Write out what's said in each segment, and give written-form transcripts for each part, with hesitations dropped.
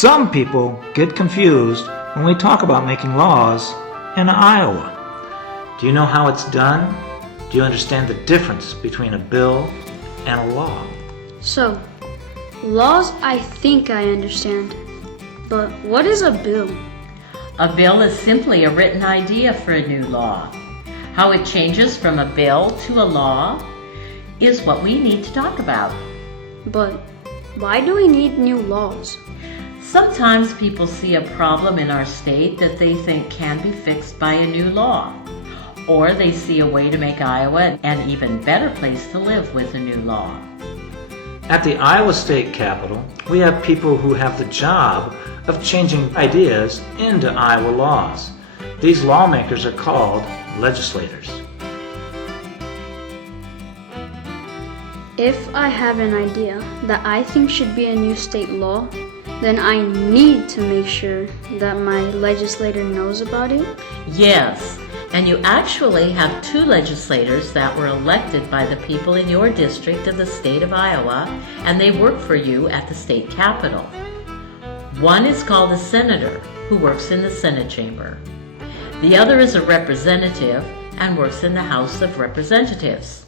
Some people get confused when we talk about making laws in Iowa. Do you know how it's done? Do you understand the difference between a bill and a law? So, laws I think I understand. But what is a bill? A bill is simply a written idea for a new law. How it changes from a bill to a law is what we need to talk about. But why do we need new laws? Sometimes people see a problem in our state that they think can be fixed by a new law. Or they see a way to make Iowa an even better place to live with a new law. At the Iowa State Capitol, we have people who have the job of changing ideas into Iowa laws. These lawmakers are called legislators. If I have an idea that I think should be a new state law, then I need to make sure that my legislator knows about it. Yes, and you actually have two legislators that were elected by the people in your district of the state of Iowa, and they work for you at the state capitol. One is called a senator, who works in the Senate chamber. The other is a representative and works in the House of Representatives.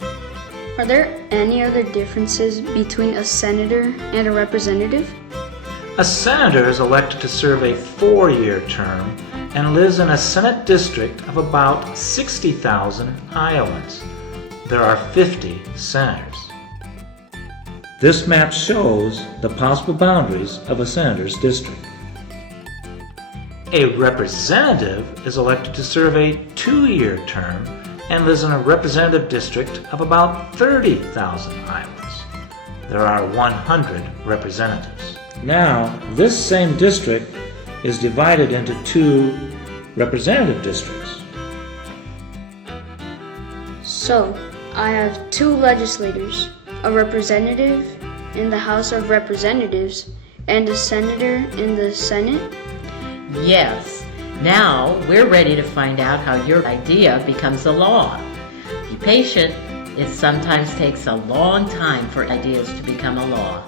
Are there any other differences between a senator and a representative? A senator is elected to serve a 4-year term and lives in a Senate district of about 60,000 Iowans. There are 50 senators. This map shows the possible boundaries of a senator's district. A representative is elected to serve a 2-year term and lives in a representative district of about 30,000 Iowans. There are 100 representatives. Now, this same district is divided into 2 representative districts. So, I have 2 legislators, a representative in the House of Representatives and a senator in the Senate. Yes, now we're ready to find out how your idea becomes a law. Be patient, it sometimes takes a long time for ideas to become a law.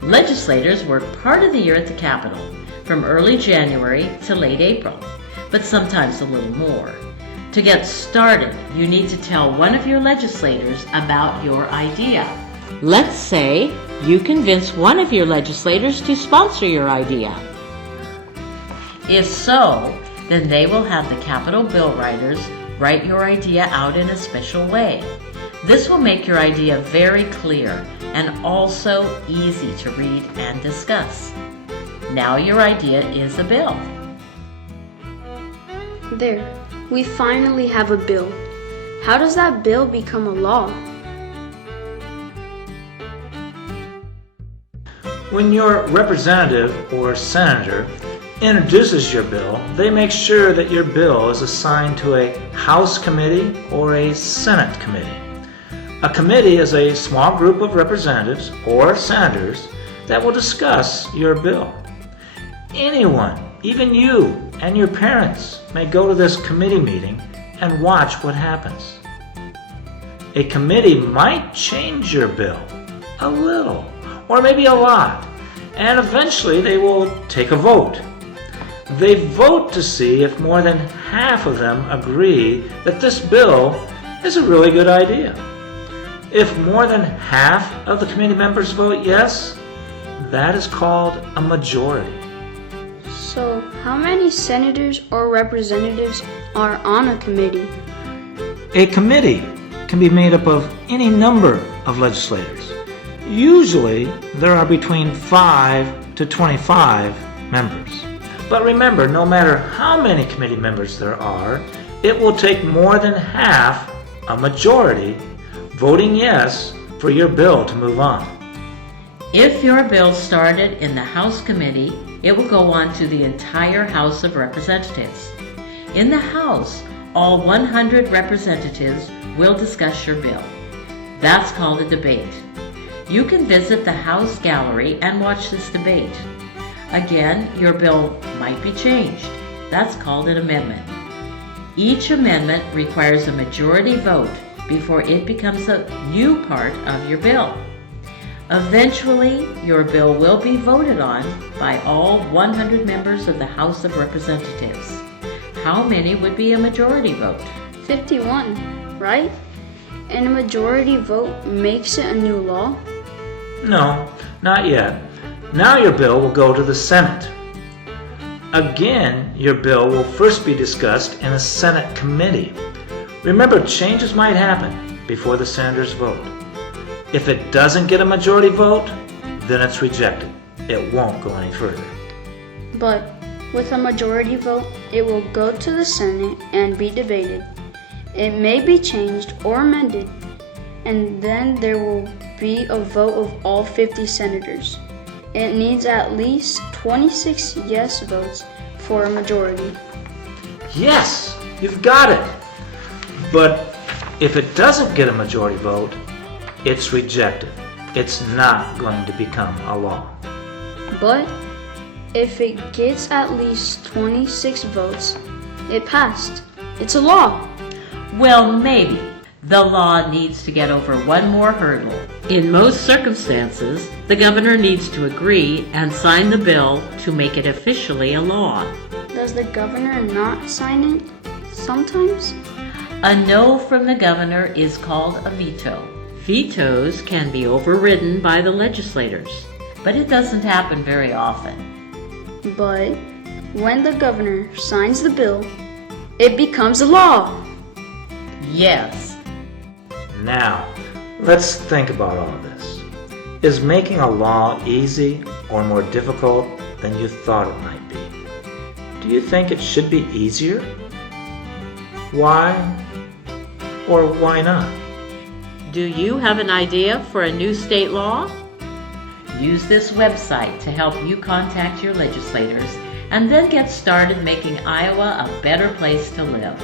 Legislators work part of the year at the Capitol, from early January to late April, but sometimes a little more. To get started, you need to tell one of your legislators about your idea. Let's say you convince one of your legislators to sponsor your idea. If so, then they will have the Capitol bill writers write your idea out in a special way. This will make your idea very clear and also easy to read and discuss. Now your idea is a bill. There, we finally have a bill. How does that bill become a law? When your representative or senator introduces your bill, they make sure that your bill is assigned to a House committee or a Senate committee. A committee is a small group of representatives or senators that will discuss your bill. Anyone, even you and your parents, may go to this committee meeting and watch what happens. A committee might change your bill a little, or maybe a lot, and eventually they will take a vote. They vote to see if more than half of them agree that this bill is a really good idea. If more than half of the committee members vote yes, that is called a majority. So, how many senators or representatives are on a committee? A committee can be made up of any number of legislators. Usually, there are between 5 to 25 members. But remember, no matter how many committee members there are, it will take more than half, a majority, voting yes for your bill to move on. If your bill started in the House committee, it will go on to the entire House of Representatives. In the House, all 100 representatives will discuss your bill. That's called a debate. You can visit the House gallery and watch this debate. Again, your bill might be changed. That's called an amendment. Each amendment requires a majority vote before it becomes a new part of your bill. Eventually, your bill will be voted on by all 100 members of the House of Representatives. How many would be a majority vote? 51, right? And a majority vote makes it a new law? No, not yet. Now your bill will go to the Senate. Again, your bill will first be discussed in a Senate committee. Remember, changes might happen before the senators vote. If it doesn't get a majority vote, then it's rejected. It won't go any further. But with a majority vote, it will go to the Senate and be debated. It may be changed or amended, and then there will be a vote of all 50 senators. It needs at least 26 yes votes for a majority. Yes, you've got it. But if it doesn't get a majority vote, it's rejected. It's not going to become a law. But if it gets at least 26 votes, it passed. It's a law. Well, maybe. The law needs to get over one more hurdle. In most circumstances, the governor needs to agree and sign the bill to make it officially a law. Does the governor not sign it sometimes? A no from the governor is called a veto. Vetoes can be overridden by the legislators, but it doesn't happen very often. But when the governor signs the bill, it becomes a law. Yes. Now, let's think about all this. Is making a law easy or more difficult than you thought it might be? Do you think it should be easier? Why or why not? Do you have an idea for a new state law? Use this website to help you contact your legislators and then get started making Iowa a better place to live.